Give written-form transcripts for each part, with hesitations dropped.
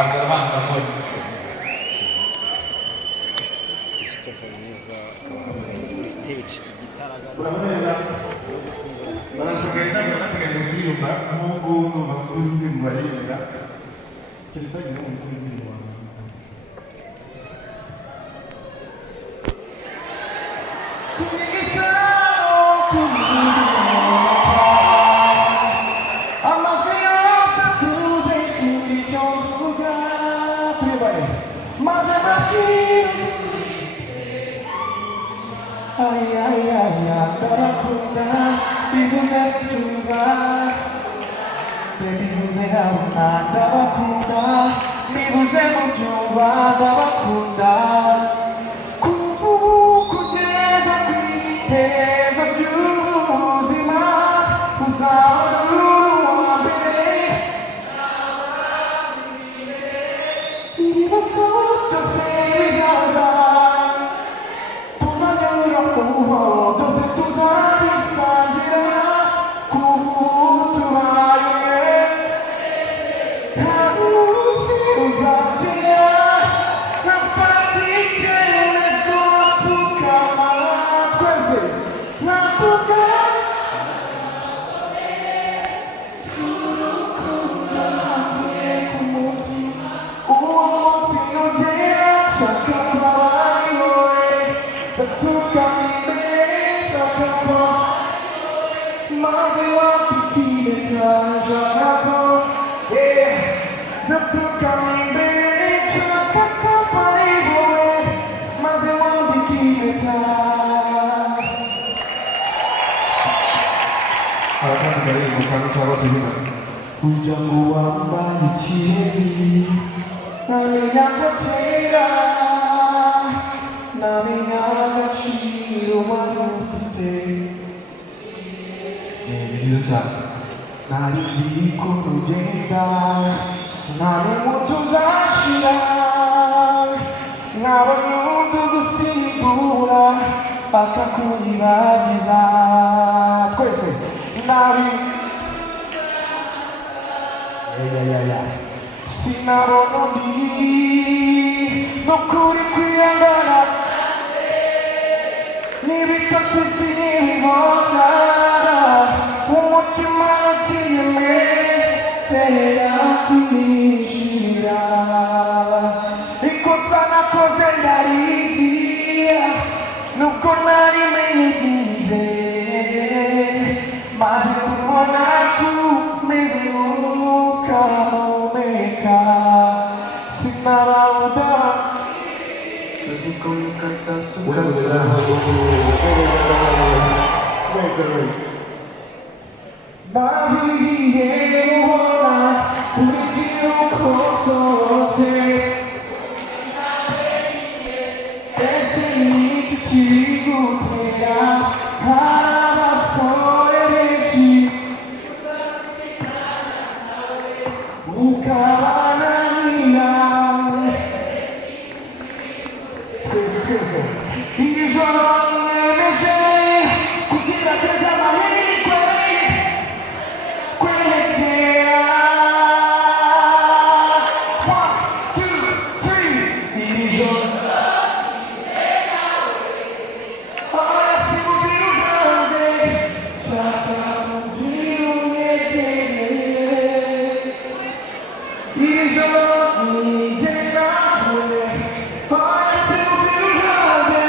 ครับสารพัดสารพัด Christopher neza akaba ahambaye kuri stage igitaraga Uraboneza barasigaye ntabwo nategereje kuririmba nk'ubu numva kuzi indirimbo baririmba keretse wagize ngo uzi indirimbo wawe Ay, ay, ay, ay, barakunda, bivuze kubyumva, bivuze hano, ndabakunda, bivuze kubyumva, ndabakunda, kuva ubu kugeza ku iherezo ry'ubuzima, uzahora uri uwa mbere, ibibazo byose bizaza. Doze tuzabisangira kubu tubaye nta munsi uzagera nkafata icyemezo tukama twese nkavuga urukundo avuye ku mutima uwo munsi nongera nshaka kubaye wowe ndapfukama maze wapikire tanjako ndapfukama imbere nshaka ko ari wowe maze wapikire aratandukanye mu kantu cyangwa tuvuga ujya ngo wambaye ikirezi ntamenya ko kera ntamenya agaciro wari ufite ni byiza cyane nari nzi ko rugenda nta n'umwe tuzashira nkaba n'undi gusimbura bakakuribagiza twese nabi sinabona undi n'ukuri kwiyangana n'ibitotsi sinibibona umutima ntukiyemerera kwishira ikosa nakoze ndarizi nubwo nari menye maze kubona kumeze ukamumeka sinabawuda maze igihe ubona urubyiruko zose ese ni iki kigutera hari abasore benshi ukabana n'inawe iri joro niyemeje kugira neza amahirwe kwegera 1, 2, 3 iri joro hasi mu biruhande shaka kugira unyegereye iri joro nije nawe hasi mu biruhande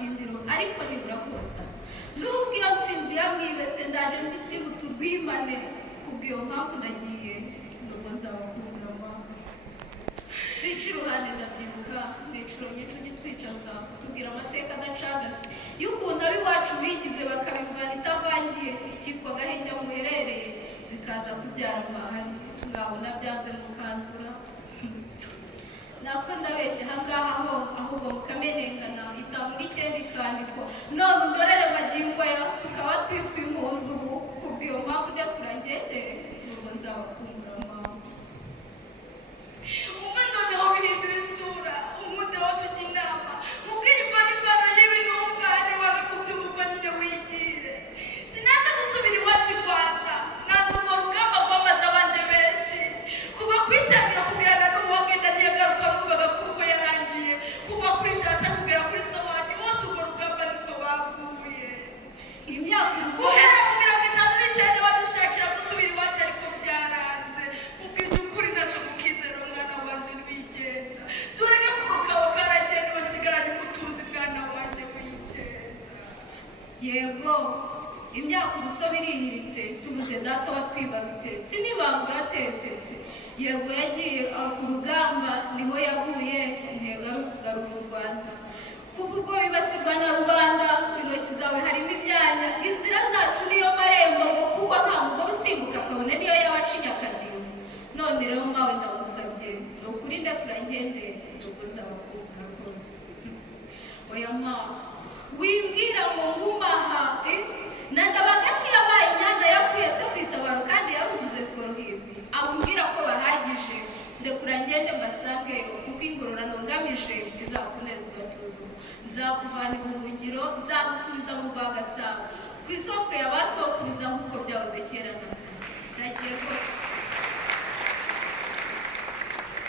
gatsindiro ariko nibura kosta nubwo iyo nsinzi yamwibese ndaje nditsibuta urwimane kubw'iyo mpamvu ndagiye nubwo nzabakumbura mama sica iruhande ndabyibuka n'inshuro nyinshi ugitwicaza kutubwira amateka adacagase y'ukuntu ab'iwacu bigize bakabivana itavangiye ikitwa gahenge muherereye zikaza kubyara amahari mwabona byanze mukanzura nako ndabeshya ahangaha ho ahubwo mukamenengana itamu n'icyenda ikandikwa none undorere magingo ya tukaba twitwa impunzi ubu kubw'iyo mpamvu ujya kurangende nubwo nzabakumbura mama umwe noneho bihindura isura umude wo tujya inama mubwira imvano y'ibinumva niwaga kubyumva nyine wigire sinaza gusubira iwacu i Rwanda nanze urwo rugamba rwamaze abanje benshi kuva kwitangira kubwirana n'uwonge ndaniyegaruka numvaga kuko yarangiye kuva kuri data kugera kuri so wanyu bose urwo rugamba nibwo baguye imyaka guhera mu 59 badushakira gusubira iwacu ariko byaranze ubwije ukuri ntacyo mukizera umwana wanjye wigenda tureke kurukabo karagenda basigaranye umutuzi mwana wanjye wigenda yego imyaka ubusobe irihiritse tubuze data watwibarutse sinibangura atesetse yego yagiye ku rugamba niho yaguye intego ari ukugarura u Rwanda kuva ubwo bibasirwa na rubanda intoki zawe harimo ibyanya inzira zacu niyo marembo ngo kuko nta mugore usimbuka akabone niyo yabacinya akadiho none rero mawe ndagusabye ni ukuri ndekura ngende ubwo nzabakunda rwose oya mawe wimbwira ngo ngumaha na ndabaga ntiyabaye inyanda yakwiye se kwitabaro kandi yarugize sorhibi abubwira ko bahagije ndekura ngende mbasangeyo kuko ingororano ngamije izakuneza ugatuza nzakuvana ubuhungiro nzagusubiza mu rwa Gasabo ku isoko yabasokuruza nk'uko byahoze kera na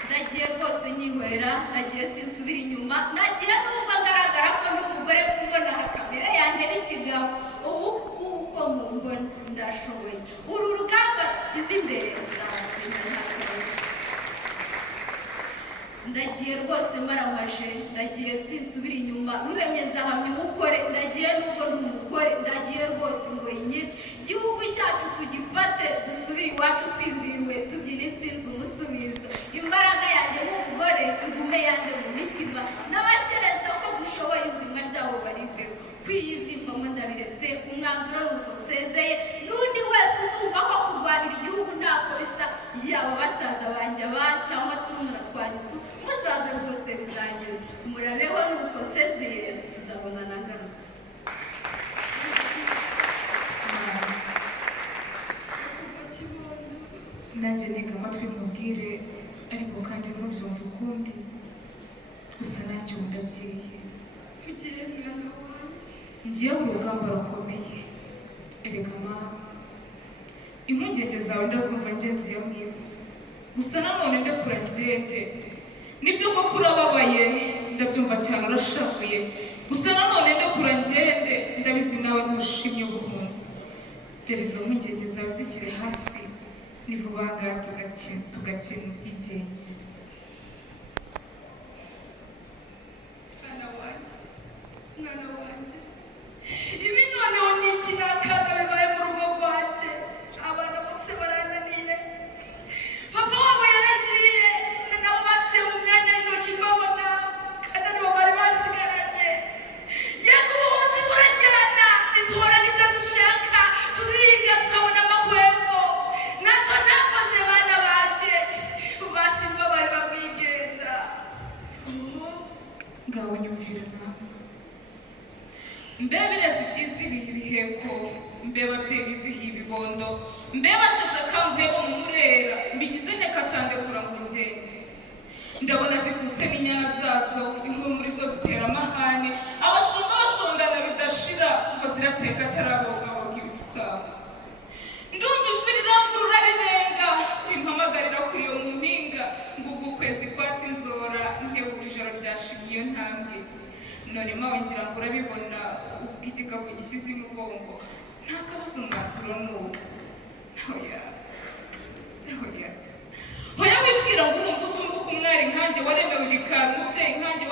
ndagiye rwose nyihorera nagiye sinsubira inyuma nagiye numva ngaragara ko n'umugore mbona kamere yanjye n'ikigabo ubu uko mumbona ndashoboye uru rugamba kiza imbere nzatsinda ntakaretse ndagiye rwose maramaje ndagiye sinsubira inyuma ruremye nzahamya umugore ndagiye nubwo n'umugore ndagiye rwose ngo inyite igihugu cyacu tugifate dusubire iwacu twizihiwe tubyina intsinzi umusubizo imbaraga yanjye n'umugore igume yanjye mu mitima n'abakereza ko dushoboye izima ryabo bariveho kwiyizimvamo ndabiretse umwanzuro nuko nsezeye n'undi wese uzumva ko kurwanira igihugu ntako bisa yaba basaza banjye aba cyangwa turumuna twanjye muzaze rwose bizanyura murabeho nuko nsezeye tuzabona nagarutse nanjye ntega amatwi mubwire ariko kandi ntubyumve ukundi gusa nanjye ubu ndagiye ugire mwana wanjye ngiye ku rugamba rukomeye erega mama impungenge zawe ndazumva ngenziye mwiza gusa nanone ndekura ngende nibyo koko urababaye ndabyumva cyane urashavuye gusa nanone ndekura ngende ndabizi nawe ntushimye ubuhunzi rero izo mpungenge zawe zishyire hasi ni vuba ngaha tugakina igihe mwana wanjye ibi noneho ni iki n'akaga bibaye mu rugo rwanjye abana bose barananiye papa wabo yaragiye nabo baciye mu myanya y'intoki babona kandi aribo bari basigaranye yego ubuhunzi burajyana ntitubona n'ibyo dushaka turiga tukabona amahwemo ntacyo nakoze bana banjye basimba bari bamwigenza ngaho nyumvira nawe mbe birezi byiza ibihe biheko mbe babyeyi bizihiye ibibondo mbe bashashe akambuye bo mu murera mbigize nekatandekura ngo ngende ndabona zikutse n'inyana zazo inkuru muri zo zitera amahane abashumba bashondana bidashira ngo zirateka atarabogaboga ibisabo ndumva ijwi rirangurura rirenga rimpamagarira kuri iyo mu mpinga ngo ubwo ukwezi kwatse inzora ntebura ijoro ryashimye iyo ntambwe none mawe ngira ngo urabibona ubwo igikapu gishyize imugongo nta kabuza umwanzuro n'uwo hoya wibwira ngo urumva utumva ko umwari nkanjye waremewe ibikara umubyeyi nkanjye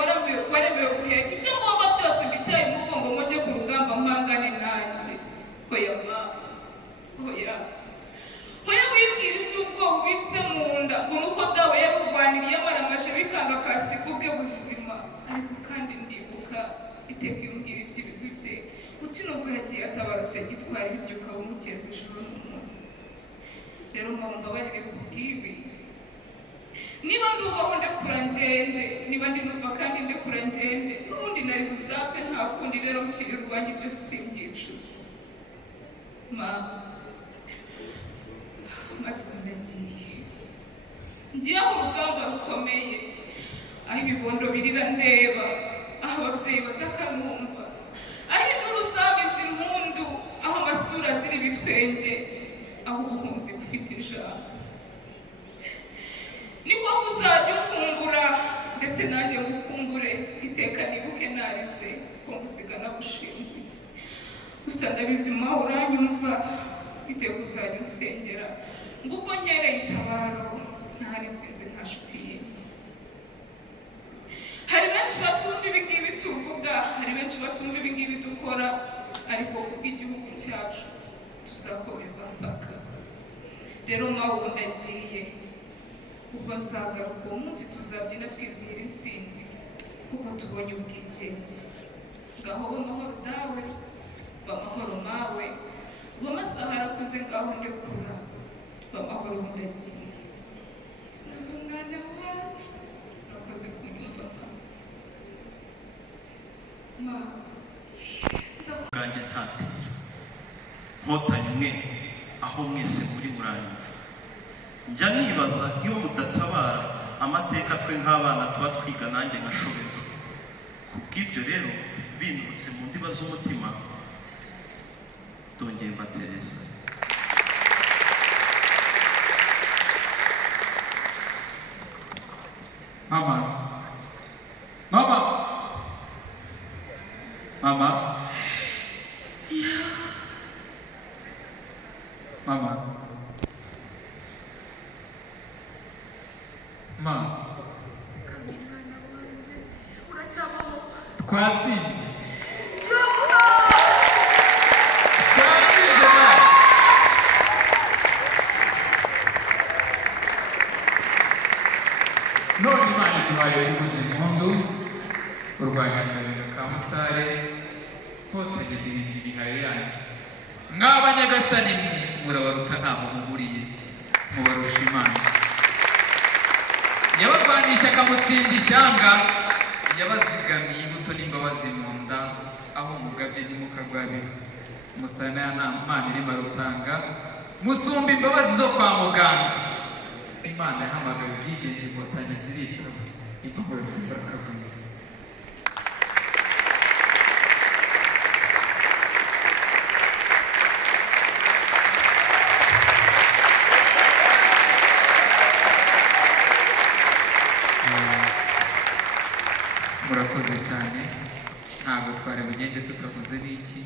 waremewe guheka ibyo ngomba byose mbiteye hoya mama hoya wibwira iby'ubwoba ubitse mu nda ngo nuko dawe yakurwaniriye amaramaje bikanga akasiga ubwe buzima, ariko kandi ndibuka iteka iyo mbwira iby'ibibi bye uti nubwo yagiye atabarutse gitwara ibiryo ukaba umukeza ijoro n'umunsi. Rero mama mbabarire kubw'ibi, niba ndubaho ndekura ngende, niba ndi nuva kandi ndekura ngende, n'ubundi nari buzapfe nta kundi. Rero mukiri rwanjye ibyo simbyicuza mama. Maze ngiye aho urugamba rukomeye, aho ibibondo birira ndeba, aho ababyeyi batakanumva, aho induru zamize impundu, aho amasura azira ibitwenge, aho ubuhunzi bufite ijambo. Ni ko uzajya ukumbura ndetse nanjye ngukumbure, iteka nibuke narize ko ngusiga nagushinguye. Gusa ndabizi mawe uranyumva, iteka uzajya unsengera ngo ubwo nkereye itabaro ntahari nsinzi nta nshuti y'isi. Hari benshi batumva ibi ngibi tuvuga, hari benshi batumva ibi ngibi dukora, ariko kubw'igihugu cyacu tuzakomeza mpaka. Rero mawe ubu ndagiye, ubwo nzagaruka uwo munsi tuzabyina twizihira intsinzi kuko tubonye ubwigenge. Ngaho b'amahoro dawe, b'amahoro mawe, b'amasaha yarakuze ngaho ndekura, b'amahoro ndagiye. Umwana wacu urakoze kunyumva mama. Bwanjye ntate nkotanye mwe aho mwese muri muranyumva, njya nibaza iyo mudatabara amateka twe nk'abana tuba twiga nanjye nkashoberwa. Kubw'ibyo rero binutse mu ndiba z'umutima ndongeye mbatereza. Mama, mama, mama, mama, mama, twatsinze. None Imana iduhaye kuvuza impundu, kurwanya akarere ka Musare, hose gidiriye igihayo yanyu. Mw'abanyagasani mwe murabaruta ntaho muhuriye, mubarusha Imana. Yabarwanisha akamutsinda ishyanga, yabazigamiye imbuto n'imbabazi mu nda, aho mugabye ntimukagwabira. Musana ya Mana irimo arutanga, musumba imbabazi zo kwa muganga. Imana yahamagaye ubwigenge inkotanyi ziritaba, impapuro zisakagwira. Murakoze cyane, ntabwo twari bugende tutavuze n'iki.